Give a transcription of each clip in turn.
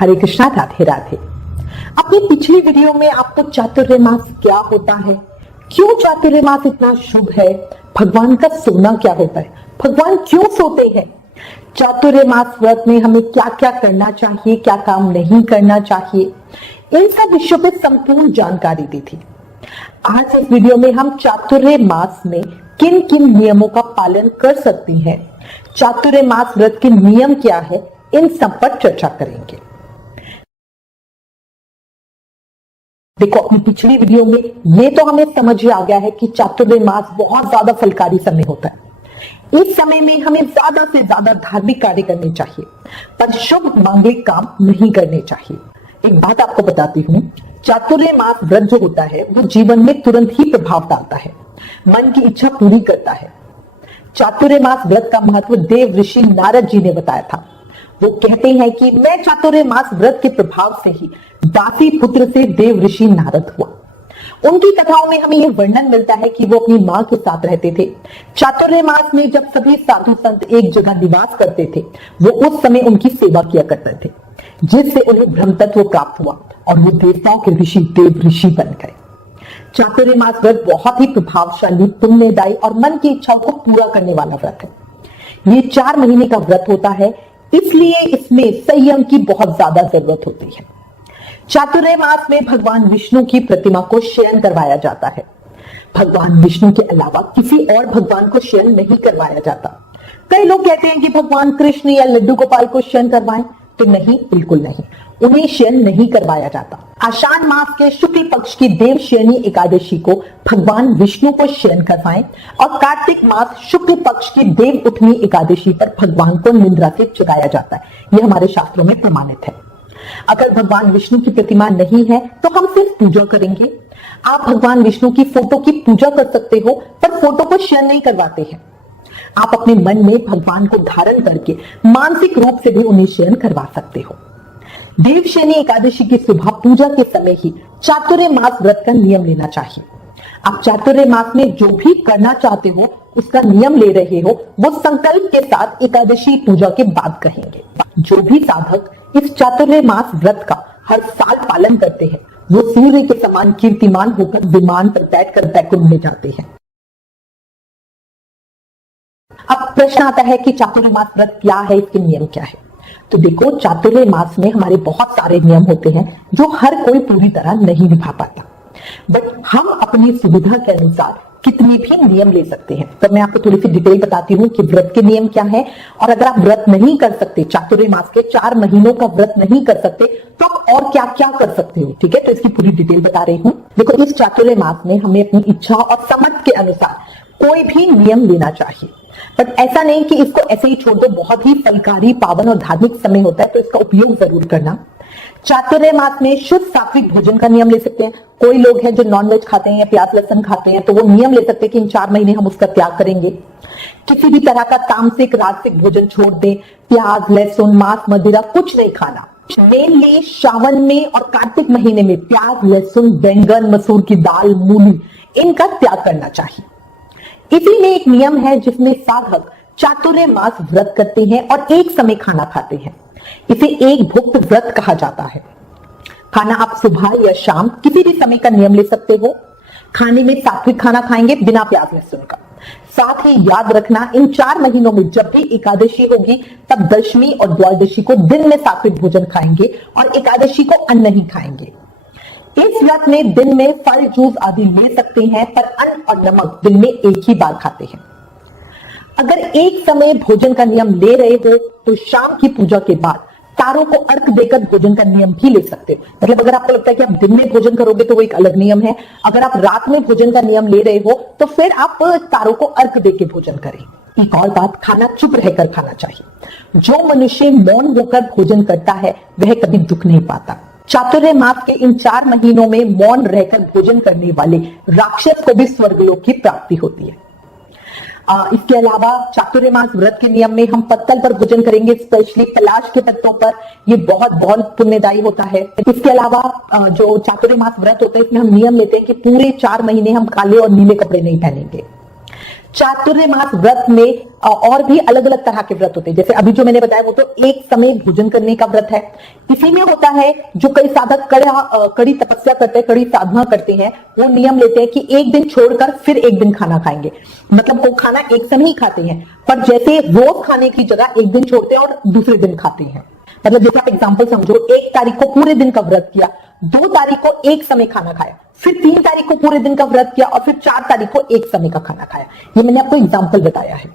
हरे कृष्णा, राधे राधे। अपनी पिछली वीडियो में आपको चातुर्य मास क्या होता है, क्यों चातुर्य मास इतना शुभ है, भगवान का सोना क्या होता है, भगवान क्यों सोते हैं, चातुर्य मास व्रत में हमें क्या क्या करना चाहिए, क्या काम नहीं करना चाहिए, इन सब विषयों पर संपूर्ण जानकारी दी थी। आज इस वीडियो में हम चातुर्य मास में किन किन नियमों का पालन कर सकती हैं, चातुर्य मास व्रत के नियम क्या है, इन सब पर चर्चा करेंगे। देखो, अपनी पिछली वीडियो में ये तो हमें समझ आ गया है कि चातुर्य मास बहुत ज्यादा फलकारी समय होता है। इस समय में हमें ज्यादा से ज्यादा धार्मिक कार्य करने चाहिए, पर शुभ मांगलिक काम नहीं करने चाहिए। एक बात आपको बताती हूँ, चातुर्य मास व्रत जो होता है वो जीवन में तुरंत ही प्रभाव डालता है, मन की इच्छा पूरी करता है। चातुर्य मास व्रत का महत्व देव ऋषि नारद जी ने बताया था। वो कहते हैं कि मैं चातुर्य मास व्रत के प्रभाव से ही दासी पुत्र से देव ऋषि नारद हुआ। उनकी कथाओं में हमें यह वर्णन मिलता है कि वो अपनी मां के साथ रहते थे। चातुर्य मास में जब सभी साधु संत एक जगह निवास करते थे, वो उस समय उनकी सेवा किया करते थे, जिससे उन्हें ब्रह्म तत्व प्राप्त हुआ और वो देवताओं के ऋषि देव ऋषि बन गए। चातुर्य मास व्रत बहुत ही प्रभावशाली, पुण्यदायी और मन की इच्छाओं को पूरा करने वाला व्रत है। ये 4 महीने का व्रत होता है, इसलिए इसमें संयम की बहुत ज्यादा जरूरत होती है। चातुर्य मास में भगवान विष्णु की प्रतिमा को शयन करवाया जाता है। भगवान विष्णु के अलावा किसी और भगवान को शयन नहीं करवाया जाता। कई लोग कहते हैं कि भगवान कृष्ण या लड्डू गोपाल को शयन करवाएं, तो नहीं, बिल्कुल नहीं, उन्हें शयन नहीं करवाया जाता। आषाढ़ मास के शुक्ल पक्ष की देव शयनी एकादशी को भगवान विष्णु को शयन करवाएं और कार्तिक मास शुक्ल पक्ष की देव उठनी एकादशी पर भगवान को निद्रा से जगाया जाता है। यह हमारे शास्त्रों में प्रमाणित है। अगर भगवान विष्णु की प्रतिमा नहीं है तो हम सिर्फ पूजा करेंगे। आप भगवान विष्णु की फोटो की पूजा कर सकते हो, पर फोटो को शयन नहीं करवाते हैं। आप अपने मन में भगवान को धारण करके मानसिक रूप से भी उन्हें शयन करवा सकते हो। देव शयनी एकादशी की सुबह पूजा के समय ही चातुर्य मास व्रत का नियम लेना चाहिए। आप चातुर्य मास में जो भी करना चाहते हो, उसका नियम ले रहे हो, वो संकल्प के साथ एकादशी पूजा के बाद कहेंगे। जो भी साधक इस चातुर्य मास व्रत का हर साल पालन करते हैं, वो सूर्य के समान कीर्तिमान होकर विमान पर बैठकर बैकुंठ में जाते हैं। अब प्रश्न आता है कि चातुर्य मास व्रत क्या है, इसके नियम क्या है। तो देखो, चातुर्य मास में हमारे बहुत सारे नियम होते हैं जो हर कोई पूरी तरह नहीं निभा पाता, बट हम अपनी सुविधा के अनुसार कितने भी नियम ले सकते हैं। तो मैं आपको थोड़ी सी डिटेल बताती हूँ कि व्रत के नियम क्या है, और अगर आप व्रत नहीं कर सकते, चातुर्य मास के 4 महीनों का व्रत नहीं कर सकते, तो आप और क्या क्या कर सकते हो। ठीक है, तो इसकी पूरी डिटेल बता रही हूँ। देखो, इस चातुर्य मास में हमें अपनी इच्छा और समर्थ के अनुसार कोई भी नियम लेना चाहिए, बट ऐसा नहीं कि इसको ऐसे ही छोड़ दो। बहुत ही फलकारी, पावन और धार्मिक समय होता है, तो इसका उपयोग जरूर करना। चातुर्य मास में शुद्ध सात्विक भोजन का नियम ले सकते हैं। कोई लोग हैं जो नॉनवेज खाते हैं या प्याज लहसुन खाते हैं, तो वो नियम ले सकते हैं कि इन 4 महीने हम उसका त्याग करेंगे। किसी भी तरह का तामसिक राजसिक भोजन छोड़ दें। प्याज लहसुन मांस मदिरा कुछ नहीं खाना। मेनली सावन में और कार्तिक महीने में प्याज लहसुन बैंगन मसूर की दाल मूली, इनका त्याग करना चाहिए। इसी में एक नियम है जिसमें साधक चातुर्य मास व्रत करते हैं और एक समय खाना खाते हैं। इसे एक भुक्त व्रत कहा जाता है। खाना आप सुबह या शाम किसी भी समय का नियम ले सकते हो। खाने में सात्विक खाना खाएंगे, बिना प्याज लहसुन का। साथ ही याद रखना, इन 4 महीनों में जब भी एकादशी होगी, तब दशमी और द्वादशी को दिन में सात्विक भोजन खाएंगे और एकादशी को अन्न नहीं खाएंगे। इस व्रत में दिन में फल जूस आदि ले सकते हैं, पर अन्न और नमक दिन में एक ही बार खाते हैं। अगर एक समय भोजन का नियम ले रहे हो, तो शाम की पूजा के बाद तारों को अर्घ देकर भोजन का नियम भी ले सकते हो। मतलब अगर आपको लगता है कि आप दिन में भोजन करोगे तो वो एक अलग नियम है। अगर आप रात में भोजन का नियम ले रहे हो, तो फिर आप तारों को अर्घ देकर भोजन करें। एक और बात, खाना चुप रहकर खाना चाहिए। जो मनुष्य मौन होकर भोजन करता है, वह कभी दुख नहीं पाता। चातुर्य मास के इन 4 महीनों में मौन रहकर भोजन करने वाले राक्षस को भी स्वर्गलोक की प्राप्ति होती है। इसके अलावा चातुर्य मास व्रत के नियम में हम पत्तल पर भोजन करेंगे, स्पेशली पलाश के पत्तों पर। ये बहुत बहुत पुण्यदायी होता है। इसके अलावा जो चातुर्य मास व्रत होता है, इसमें हम नियम लेते हैं कि पूरे 4 महीने हम काले और नीले कपड़े नहीं पहनेंगे। चातुर्मास व्रत में और भी अलग अलग तरह के व्रत होते हैं। जैसे अभी जो मैंने बताया वो तो एक समय भोजन करने का व्रत है। इसी में होता है जो कई साधक कड़ी तपस्या करते हैं, कड़ी साधना करते हैं, वो नियम लेते हैं कि एक दिन छोड़कर फिर एक दिन खाना खाएंगे। मतलब वो खाना एक समय ही खाते हैं, पर जैसे रोज खाने की जगह एक दिन छोड़ते हैं और दूसरे दिन खाते हैं। मतलब जैसे आप एग्जाम्पल समझो, 1 तारीख को पूरे दिन का व्रत किया, 2 तारीख को एक समय खाना खाया, फिर 3 तारीख को पूरे दिन का व्रत किया और फिर 4 तारीख को एक समय का खाना खाया। ये मैंने आपको एग्जाम्पल बताया है।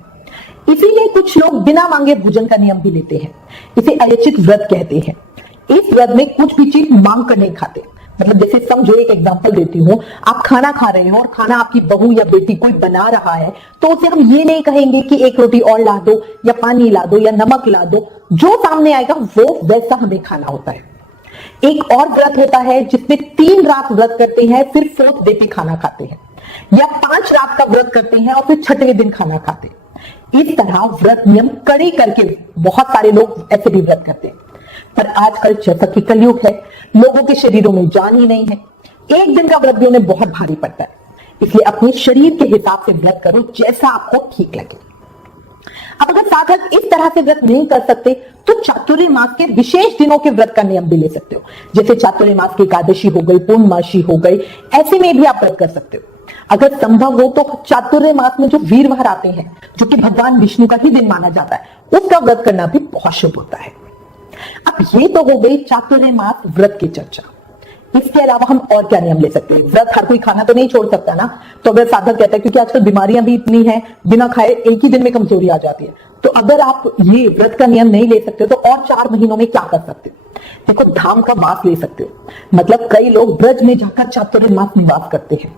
इसीलिए कुछ लोग बिना मांगे भोजन का नियम भी लेते हैं। इसे अयचित व्रत कहते हैं। इस व्रत में कुछ भी चीज मांग कर नहीं खाते। मतलब जैसे समझो, एक एग्जांपल देती हूँ, आप खाना खा रहे हो और खाना आपकी बहू या बेटी कोई बना रहा है, तो उसे हम ये नहीं कहेंगे कि एक रोटी और ला दो या पानी ला दो या नमक ला दो। जो सामने आएगा वो वैसा हमें खाना होता है। एक और व्रत होता है जिसमें 3 रात व्रत करते हैं, फिर 4th डे पे खाना खाते हैं, या 5 रात का व्रत करते हैं और फिर 6वें दिन खाना खाते हैं। इस तरह व्रत नियम कड़े करके बहुत सारे लोग ऐसे भी व्रत करते हैं। पर आजकल जैसा कि कलयुग है, लोगों के शरीरों में जान ही नहीं है, एक दिन का व्रत भी उन्हें बहुत भारी पड़ता है। इसलिए अपने शरीर के हिसाब से व्रत करो, जैसा आपको ठीक लगे। अब अगर साधक इस तरह से व्रत नहीं कर सकते तो चातुर्मास के विशेष दिनों के व्रत का नियम भी ले सकते हो। जैसे चातुर्मास की एकादशी हो गई, पूर्णमासी हो गई, ऐसे में भी आप व्रत कर सकते हो। अगर संभव हो तो चातुर्मास में जो वीरवार आते हैं, जो कि भगवान विष्णु का ही दिन माना जाता है, उसका व्रत करना भी बहुत शुभ होता है। अब ये तो हो गई चातुर्मास व्रत की चर्चा। इसके अलावा हम और क्या नियम ले सकते हैं? व्रत हर कोई खाना तो नहीं छोड़ सकता ना। तो अगर साधक कहता है, क्योंकि आजकल बीमारियां भी इतनी हैं, बिना खाए एक ही दिन में कमजोरी आ जाती है, तो अगर आप ये व्रत का नियम नहीं ले सकते तो और 4 महीनों में क्या कर सकते हो? देखो, धाम का वास ले सकते हो। मतलब कई लोग ब्रज में जाकर चातुर्मास निवास करते हैं।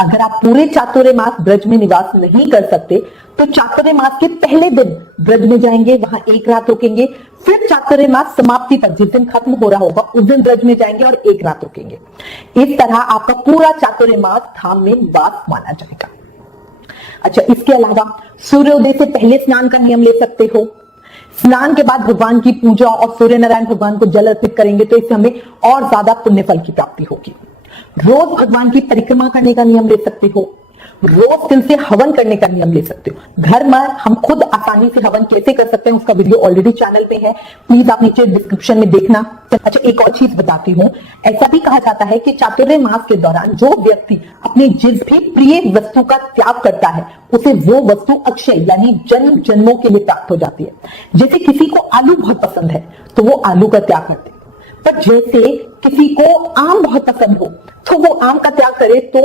अगर आप पूरे चातुर्मास ब्रज में निवास नहीं कर सकते तो चातुर्मास के पहले दिन ब्रज में जाएंगे, वहां 1 रात रुकेंगे, फिर चातुर्मास समाप्ति तक जिस दिन खत्म हो रहा होगा उस दिन ब्रज में जाएंगे और 1 रात रुकेंगे। इस तरह आपका पूरा चातुर्मास धाम में वास माना जाएगा। अच्छा, इसके अलावा सूर्योदय से पहले स्नान का नियम ले सकते हो। स्नान के बाद भगवान की पूजा और सूर्य नारायण भगवान को जल अर्पित करेंगे तो इससे हमें और ज्यादा पुण्य फल की प्राप्ति होगी। रोज भगवान की परिक्रमा करने का नियम ले सकते हो। रोज दिन से हवन करने का नियम ले सकते हो। घर में हम खुद आसानी से हवन कैसे कर सकते हैं उसका वीडियो ऑलरेडी चैनल पे है, प्लीज आप नीचे डिस्क्रिप्शन में देखना। अच्छा, एक और चीज बताती हूँ। ऐसा भी कहा जाता है कि चातुर्मास के दौरान जो व्यक्ति अपनी जिस भी प्रिय वस्तु का त्याग करता है उसे वो वस्तु अक्षय यानी जन्म जन्मों के लिए प्राप्त हो जाती है। जैसे किसी को आलू बहुत पसंद है तो वो आलू का त्याग करते हैं, पर जैसे किसी को आम बहुत पसंद हो तो वो आम का त्याग करे तो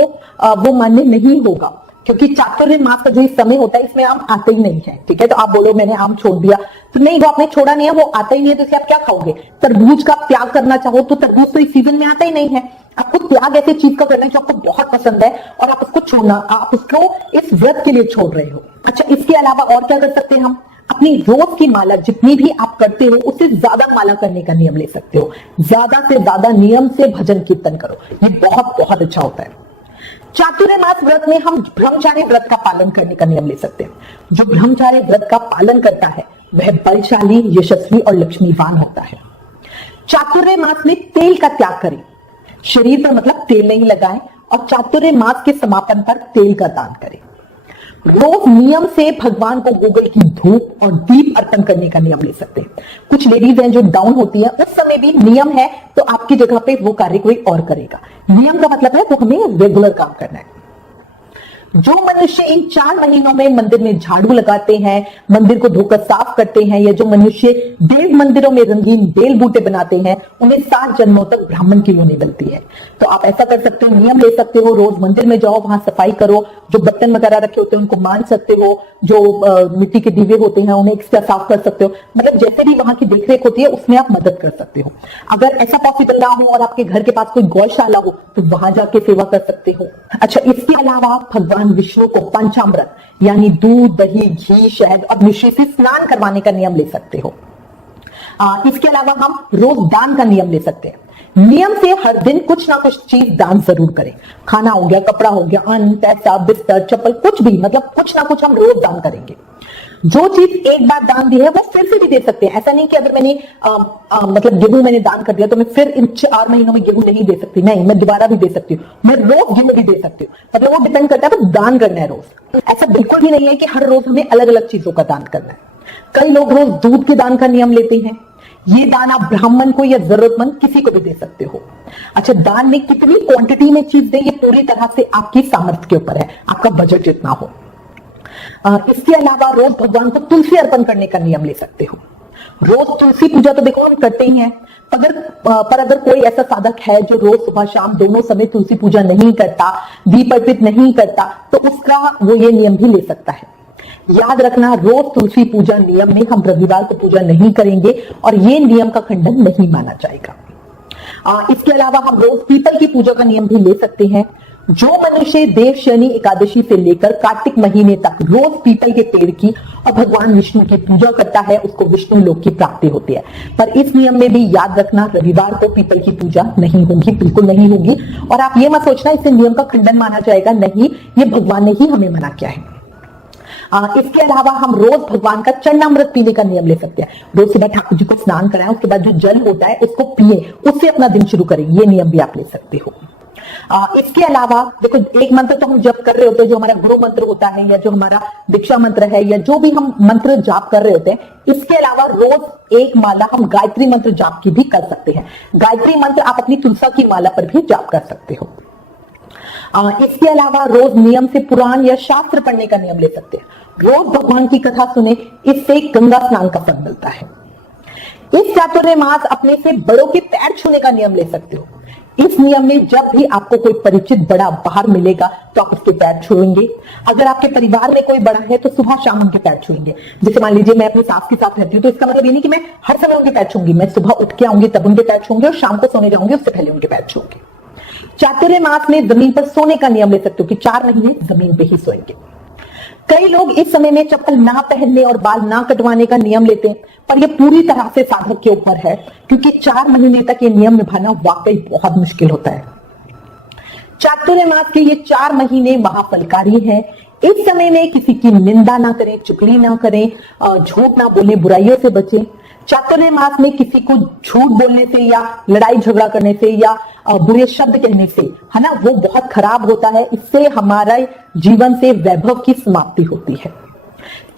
वो मान्य नहीं होगा, क्योंकि चातुर्मास का जो समय होता है इसमें आम आते ही नहीं है। ठीक है, तो आप बोलो मैंने आम छोड़ दिया, तो नहीं, वो आपने छोड़ा नहीं है, वो आता ही नहीं है, तो इसे आप क्या खाओगे? तरबूज का त्याग करना चाहो तो तरबूज तो इस सीजन में आता ही नहीं है। आपको त्याग ऐसे चीज का करना है जो आपको बहुत पसंद है और आप उसको छोड़ना, आप उसको इस व्रत के लिए छोड़ रहे हो। अच्छा, इसके अलावा और क्या कर सकते हैं हम? अपनी रोज की माला जितनी भी आप करते हो उससे ज्यादा माला करने का नियम ले सकते हो। ज्यादा से ज्यादा नियम से भजन कीर्तन करो, ये बहुत बहुत अच्छा होता है। चातुर्मास व्रत में हम ब्रह्मचार्य व्रत का पालन करने का नियम ले सकते हैं। जो ब्रह्मचार्य व्रत का पालन करता है वह बलशाली, यशस्वी और लक्ष्मीवान होता है। चातुर्मास में तेल का त्याग करें, शरीर पर मतलब तेल नहीं लगाएं, और चातुर्मास के समापन पर तेल का दान करें। रोज नियम से भगवान को गूगल की धूप और दीप अर्पण करने का नियम ले सकते हैं। कुछ लेडीज हैं जो डाउन होती हैं, उस समय भी नियम है तो आपकी जगह पे वो कार्य कोई और करेगा। नियम का मतलब है वो हमें रेगुलर काम करना है। जो मनुष्य इन 4 महीनों में मंदिर में झाड़ू लगाते हैं, मंदिर को धोकर साफ करते हैं, या जो मनुष्य देव मंदिरों में रंगीन बेल बूटे बनाते हैं, उन्हें 7 जन्मों तक ब्राह्मण की योनि मिलती है। तो आप ऐसा कर सकते हो, नियम ले सकते हो, रोज मंदिर में जाओ, वहां सफाई करो, जो बर्तन वगैरह रखे होते हैं उनको मान सकते हो, जो मिट्टी के दीवे होते हैं उन्हें एक्स्ट्रा साफ कर सकते हो। मतलब जैसे भी वहां की देखरेख होती है उसमें आप मदद कर सकते हो। अगर ऐसा पॉसिबल ना हो और आपके घर के पास कोई गौशाला हो तो वहां जाके सेवा कर सकते हो। अच्छा, इसके अलावा भगवान विष्णु को पंचामृत यानी दूध, दही, घी, शहद और मिश्री से स्नान करवाने का नियम ले सकते हो। इसके अलावा हम रोज दान का नियम ले सकते हैं। नियम से हर दिन कुछ ना कुछ चीज दान जरूर करें। खाना हो गया, कपड़ा हो गया, अन्न, पैसा, बिस्तर, चप्पल, कुछ भी, मतलब कुछ ना कुछ हम रोज दान करेंगे। जो चीज एक बार दान दी है वो फिर से भी दे सकते हैं। ऐसा नहीं कि अगर मैंने मतलब गेहूं मैंने दान कर दिया तो मैं फिर इन 4 महीनों में गेहूं नहीं दे सकती, नहीं, मैं दोबारा भी दे सकती हूँ, मैं रोज गेहूं भी दे सकती हूँ। मतलब वो डिपेंड करता है, दान करना है रोज। ऐसा बिल्कुल भी नहीं है कि हर रोज हमें अलग अलग चीजों का दान करना है। कई लोग रोज दूध के दान का नियम लेते हैं। ये दान आप ब्राह्मण को या जरूरतमंद किसी को भी दे सकते हो। अच्छा, दान में कितनी क्वांटिटी में चीज दें ये पूरी तरह से आपकी सामर्थ्य के ऊपर है, आपका बजट जितना हो। इसके अलावा रोज भगवान को तुलसी अर्पण करने का नियम ले सकते हो। रोज तुलसी पूजा तो देखो हम करते ही हैं, पर अगर कोई ऐसा साधक है जो रोज सुबह शाम दोनों समय तुलसी पूजा नहीं करता, दीप अर्पित नहीं करता, तो उसका वो ये नियम भी ले सकता है। याद रखना, रोज तुलसी पूजा नियम में हम रविवार को पूजा नहीं करेंगे और ये नियम का खंडन नहीं माना जाएगा। इसके अलावा हम रोज पीपल की पूजा का नियम भी ले सकते हैं। जो मनुष्य देव शनि एकादशी से लेकर कार्तिक महीने तक रोज पीपल के पेड़ की और भगवान विष्णु की पूजा करता है उसको विष्णु लोक की प्राप्ति होती है। पर इस नियम में भी याद रखना, रविवार को पीपल की पूजा नहीं होगी, बिल्कुल नहीं होगी। और आप ये मत सोचना इससे नियम का खंडन माना जाएगा, नहीं, ये भगवान ने ही हमें मना किया है। इसके अलावा हम रोज भगवान का चरणामृत पीने का नियम ले सकते हैं। रोज सुबह ठाकुर जी को स्नान कराएं, उसके बाद जो जल होता है उसको पिए, उससे अपना दिन शुरू करें, ये नियम भी आप ले सकते हो। इसके अलावा देखो, एक मंत्र तो हम जप कर रहे होते हैं, जो हमारा गुरु मंत्र होता है या जो हमारा दीक्षा मंत्र है या जो भी हम मंत्र जाप कर रहे होते हैं, इसके अलावा रोज एक माला हम गायत्री मंत्र जाप की भी कर सकते हैं। गायत्री मंत्र आप अपनी तुलसी की माला पर भी जाप कर सकते हो। इसके अलावा रोज नियम से पुराण या शास्त्र पढ़ने का नियम ले सकते हैं। रोज भगवान की कथा सुने, इससे गंगा स्नान का फल मिलता है। इस चातुर्मास अपने से बड़ों के पैर छूने का नियम ले सकते हो। इस नियम में जब भी आपको कोई परिचित बड़ा बाहर मिलेगा तो आप उसके पैर छुएंगे। अगर आपके परिवार में कोई बड़ा है तो सुबह शाम उनके पैर छुएंगे। जैसे मान लीजिए मैं अपनी सास के साथ रहती हूँ, तो इसका मतलब ये नहीं कि मैं हर समय उनके पैर छूंगी, मैं सुबह उठ के आऊंगी तब उनके पैर छूंगी और शाम को सोने जाऊंगी उससे पहले उनके पैर छूंगी। चातुर्मास में जमीन पर सोने का नियम ले सकते हो कि 4 महीने जमीन पे ही सोएंगे। कई लोग इस समय में चप्पल ना पहनने और बाल ना कटवाने का नियम लेते हैं, पर यह पूरी तरह से साधक के ऊपर है, क्योंकि 4 महीने तक ये नियम निभाना वाकई बहुत मुश्किल होता है। चातुर्मास के ये 4 महीने महाफलकारी हैं। इस समय में किसी की निंदा ना करें, चुगली ना करें, झूठ ना बोले, बुराइयों से बचें। चातुर्मास में किसी को झूठ बोलने से या लड़ाई झगड़ा करने से या बुरे शब्द कहने से, है ना, वो बहुत खराब होता है। इससे हमारा जीवन से वैभव की समाप्ति होती है।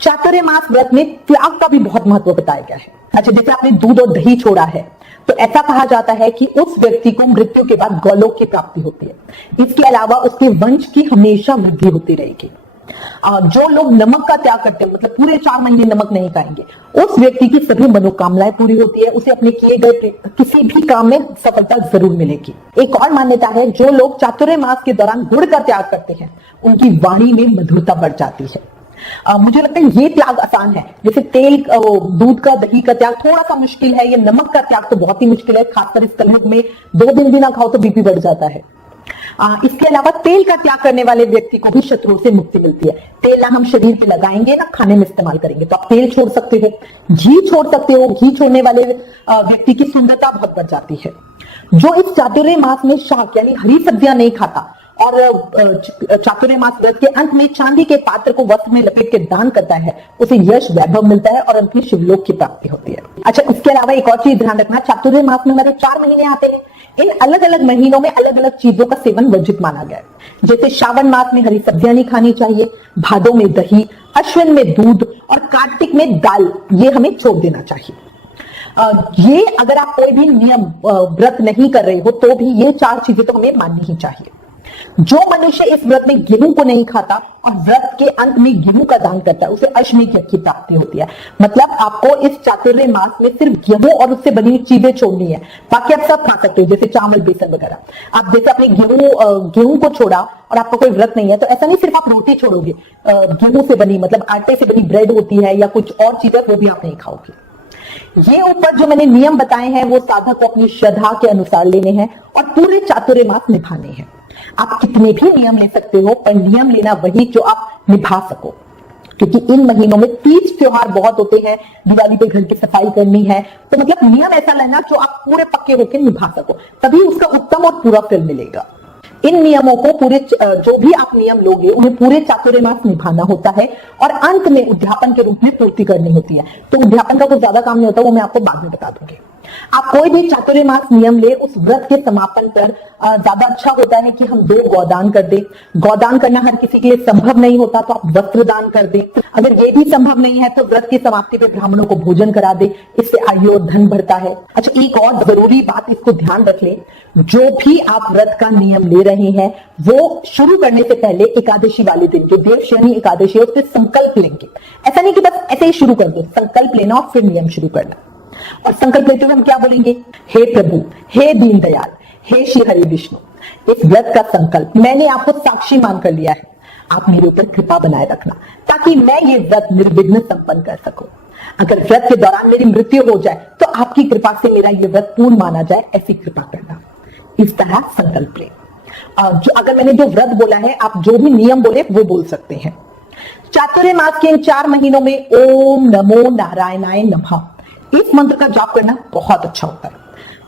चातुर्मास व्रत में त्याग का भी बहुत महत्व बताया गया है। अच्छा, जैसे आपने दूध और दही छोड़ा है तो ऐसा कहा जाता है कि उस व्यक्ति को मृत्यु के बाद गोलोक की प्राप्ति होती है। इसके अलावा उसके वंश की हमेशा वृद्धि होती रहेगी। जो लोग नमक का त्याग करते हैं, मतलब पूरे 4 महीने नमक नहीं खाएंगे, उस व्यक्ति की सभी मनोकामनाएं पूरी होती है, उसे अपने किए गए किसी भी काम में सफलता जरूर मिलेगी। एक और मान्यता है, जो लोग चातुर्मास के दौरान गुड़ का त्याग करते हैं उनकी वाणी में मधुरता बढ़ जाती है। मुझे लगता है ये त्याग आसान है। जैसे तेल, दूध का, दही का त्याग थोड़ा सा मुश्किल है, ये नमक का त्याग तो बहुत ही मुश्किल है, खासकर इस कलयुग में 2 दिन भी ना खाओ तो बीपी बढ़ जाता है। इसके अलावा तेल का त्याग करने वाले व्यक्ति को भी शत्रुओं से मुक्ति मिलती है। तेल ना हम शरीर पे लगाएंगे ना खाने में इस्तेमाल करेंगे, तो आप तेल छोड़ सकते हो, घी छोड़ सकते हो। घी छोड़ने वाले व्यक्ति की सुंदरता बहुत बढ़ जाती है। जो इस चातुर्मास में शाक यानी हरी सब्जियां नहीं खाता और चातुर्मास व्रत के अंत में चांदी के पात्र को वस्त्र में लपेट के दान करता है, उसे यश वैभव मिलता है और अंत में शिवलोक की प्राप्ति होती है। अच्छा, इसके अलावा एक और चीज ध्यान रखना, चातुर्मास में हमारे 4 महीने आते हैं। इन अलग अलग महीनों में अलग अलग चीजों का सेवन वर्जित माना गया है। जैसे श्रावण मास में हरी सब्जियां नहीं खानी चाहिए, भादों में दही, अश्विन में दूध और कार्तिक में दाल, ये हमें छोड़ देना चाहिए। ये अगर आप कोई भी नियम व्रत नहीं कर रहे हो तो भी ये 4 चीजें तो हमें माननी ही चाहिए। जो मनुष्य इस व्रत में गेहूं को नहीं खाता और व्रत के अंत में गेहूं का दान करता है उसे अश्वमेध यज्ञ की प्राप्ति होती है। मतलब आपको इस चातुर्मास में सिर्फ गेहूं और उससे बनी चीजें छोड़नी है, बाकी आप सब खा सकते हो, जैसे चावल, बेसन वगैरह। आप जैसे अपने गेहूं को छोड़ा और आपका कोई व्रत नहीं है तो ऐसा नहीं सिर्फ आप रोटी छोड़ोगे, गेहूं से बनी मतलब आटे से बनी ब्रेड होती है या कुछ और चीजें, वो भी आप नहीं खाओगे। ये ऊपर जो मैंने नियम बताए हैं वो साधक को अपनी श्रद्धा के अनुसार लेने हैं और पूरे चातुर्मास निभाने हैं। आप कितने भी नियम ले सकते हो, पर नियम लेना वही जो आप निभा सको, क्योंकि इन महीनों में 30 त्योहार बहुत होते हैं। दिवाली पे घर की सफाई करनी है, तो मतलब नियम ऐसा लेना जो आप पूरे पक्के होकर निभा सको, तभी उसका उत्तम और पूरा फल मिलेगा। इन नियमों को पूरे जो भी आप नियम लोगे उन्हें पूरे चातुर्मास निभाना होता है और अंत में उद्यापन के रूप में पूर्ति करनी होती है। तो उद्यापन का कुछ ज्यादा काम नहीं होता, वो मैं आपको बाद में बता दूंगी। आप कोई भी चातुर्मास नियम ले, उस व्रत के समापन पर ज्यादा अच्छा होता है कि हम 2 गोदान कर दे। गोदान करना हर किसी के लिए संभव नहीं होता, तो आप वस्त्र दान कर दे। अगर ये भी संभव नहीं है तो व्रत की समाप्ति पर ब्राह्मणों को भोजन करा दे, इससे आयु और धन बढ़ता है। अच्छा, एक और जरूरी बात इसको ध्यान रख ले, जो भी आप व्रत का नियम ले रहे हैं वो शुरू करने से पहले एकादशी वाले दिन, जो देवशयनी एकादशी है, उससे संकल्प लेंगे। ऐसा नहीं कि बस ऐसे ही शुरू कर दो, संकल्प लेना और फिर नियम शुरू करना। और संकल्प लेते हुए हम क्या बोलेंगे? हे प्रभु, हे दीनदयाल, हे श्री हरि विष्णु, इस व्रत का संकल्प मैंने आपको साक्षी मानकर लिया है, आप मेरे ऊपर कृपा बनाए रखना ताकि मैं ये व्रत निर्विघ्न संपन्न कर सकूं। अगर व्रत के दौरान मेरी मृत्यु हो जाए तो आपकी कृपा से मेरा ये व्रत पूर्ण माना जाए, ऐसी कृपा करना। इस तरह संकल्प ले। अगर मैंने जो व्रत बोला है, आप जो भी नियम बोले वो बोल सकते हैं। चातुर्मास के इन 4 महीनों में ओम नमो नारायणाय नमः इस मंत्र का जाप करना बहुत अच्छा होता है।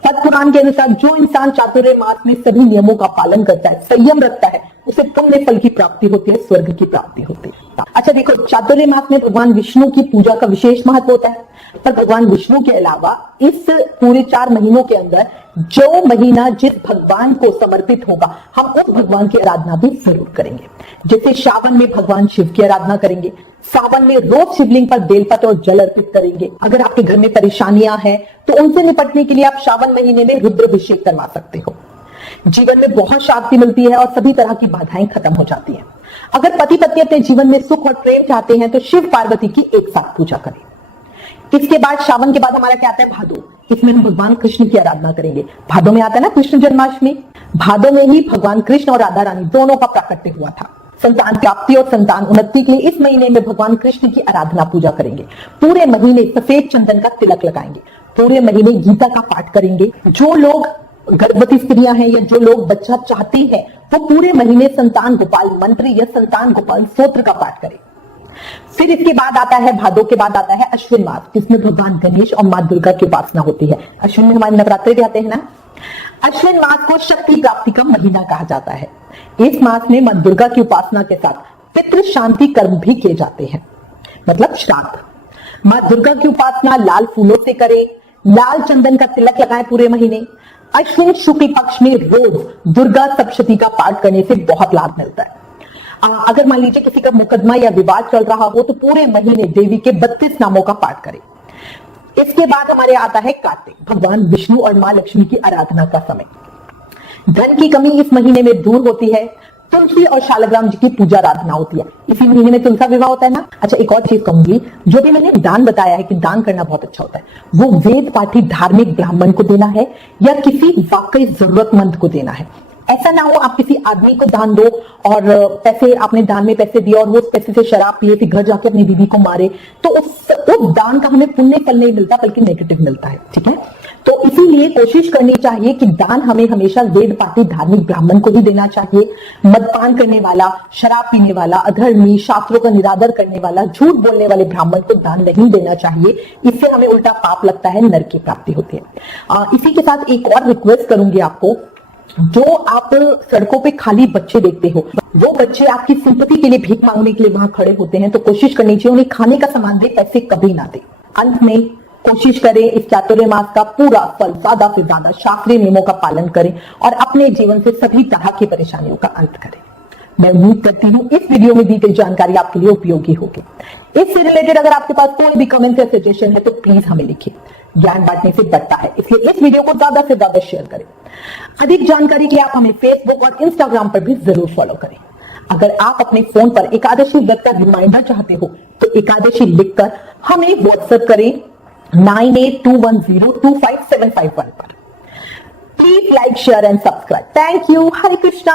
पद्म पुराण के अनुसार जो इंसान चातुर्मास में सभी नियमों का पालन करता है, संयम रखता है, उसे पुण्य फल की प्राप्ति होती है, स्वर्ग की प्राप्ति होती है। अच्छा देखो, चातुर्मास में भगवान विष्णु की पूजा का विशेष महत्व होता है, पर भगवान विष्णु के अलावा इस पूरे 4 महीनों के अंदर जो महीना जिस भगवान को समर्पित होगा, हम उस भगवान की आराधना भी जरूर करेंगे। जैसे श्रावण में भगवान शिव की आराधना करेंगे, सावन में रोज शिवलिंग पर बेलपत्र और जल अर्पित करेंगे। अगर आपके घर में परेशानियां हैं तो उनसे निपटने के लिए आप श्रावण महीने में रुद्राभिषेक करवा सकते हो। जीवन में बहुत शांति मिलती है और सभी तरह की बाधाएं खत्म हो जाती हैं। अगर पति पत्नी अपने जीवन में सुख और प्रेम चाहते हैं तो शिव पार्वती की एक साथ पूजा करें। इसके बाद श्रावण के बाद हमारा क्या आता है? भादो। इसमें हम भगवान कृष्ण की आराधना करेंगे। भादो में आता है ना कृष्ण जन्माष्टमी। भादो में ही भगवान कृष्ण और राधा रानी दोनों का प्राकट्य हुआ था। संतान प्राप्ति और संतान उन्नति के लिए इस महीने में भगवान कृष्ण की आराधना पूजा करेंगे। पूरे महीने सफेद चंदन का तिलक लगाएंगे। पूरे महीने गीता का पाठ करेंगे। जो लोग गर्भवती स्त्रियां हैं या जो लोग बच्चा चाहते हैं वो पूरे महीने संतान गोपाल मंत्र या संतान गोपाल स्तोत्र का पाठ करें। फिर इसके बाद आता है, भादो के बाद आता है अश्विन मास, जिसमें भगवान गणेश और मां दुर्गा की उपासना होती है। अश्विन में हमारे नवरात्रे भी आते हैं ना। अश्विन मास को शक्ति प्राप्ति का महीना कहा जाता है। इस मास में मां दुर्गा की उपासना के साथ पितृ शांति कर्म भी किए जाते हैं, मतलब श्राद्ध। मां दुर्गा की उपासना लाल फूलों से करें, लाल चंदन का तिलक लगाएं पूरे महीने। अश्विन शुक्ल पक्ष में रोज दुर्गा सप्तशती का पाठ करने से बहुत लाभ मिलता है। अगर मान लीजिए किसी का मुकदमा या विवाद चल रहा हो तो पूरे महीने देवी के 32 नामों का पाठ करें। इसके बाद हमारे आता है कार्तिक, भगवान विष्णु और मां लक्ष्मी की आराधना का समय। धन की कमी इस महीने में दूर होती है। तुलसी और शालग्राम जी की पूजा आराधना होती है। इसी महीने में तुलसा विवाह होता है ना। अच्छा, एक और चीज कहूंगी, जो भी मैंने दान बताया है कि दान करना बहुत अच्छा होता है, वो वेद पाठी धार्मिक ब्राह्मण को देना है या किसी वाकई जरूरतमंद को देना है। ऐसा ना हो आप किसी आदमी को दान दो और पैसे, आपने दान में पैसे दिए और वो उस पैसे से शराब पिए, फिर घर जाके अपनी बीवी को मारे, तो उस दान का हमें पुण्य फल नहीं मिलता बल्कि नेगेटिव मिलता है। ठीक है, तो इसीलिए कोशिश करनी चाहिए कि दान हमें हमेशा वेद पाठी धार्मिक ब्राह्मण को ही देना चाहिए। मदपान करने वाला, शराब पीने वाला, अधर्मी, शास्त्रों का निरादर करने वाला, झूठ बोलने वाले ब्राह्मण को दान नहीं देना चाहिए। इससे हमें उल्टा पाप लगता है, नरक की प्राप्ति होती है। इसी के साथ एक और रिक्वेस्ट करूंगी आपको, जो आप सड़कों पे खाली बच्चे देखते हो, वो बच्चे आपकी सिंपैथी के लिए भीख मांगने के लिए वहां खड़े होते हैं, तो कोशिश करनी चाहिए उन्हें खाने का सामान दे, पैसे कभी ना दे। अंत में कोशिश करें इस चातुर्मास का पूरा फल ज्यादा से ज्यादा शास्त्रीय नियमों का पालन करें और अपने जीवन से सभी तरह की परेशानियों का अंत करें। मैं उम्मीद करती हूँ इस वीडियो में दी गई जानकारी आपके लिए उपयोगी होगी। इससे रिलेटेड अगर आपके पास कोई भी कमेंट या सजेशन है तो प्लीज हमें लिखिए। ज्ञान बांटने से बढ़ता है, इसलिए इस वीडियो को ज्यादा से ज्यादा शेयर करें। अधिक जानकारी के लिए आप हमें फेसबुक और इंस्टाग्राम पर भी जरूर फॉलो करें। अगर आप अपने फोन पर एकादशी व्रत का रिमाइंडर चाहते हो तो एकादशी लिखकर हमें व्हाट्सएप करें 9821025751 पर। Please like, share and subscribe. Thank you. Hare Krishna.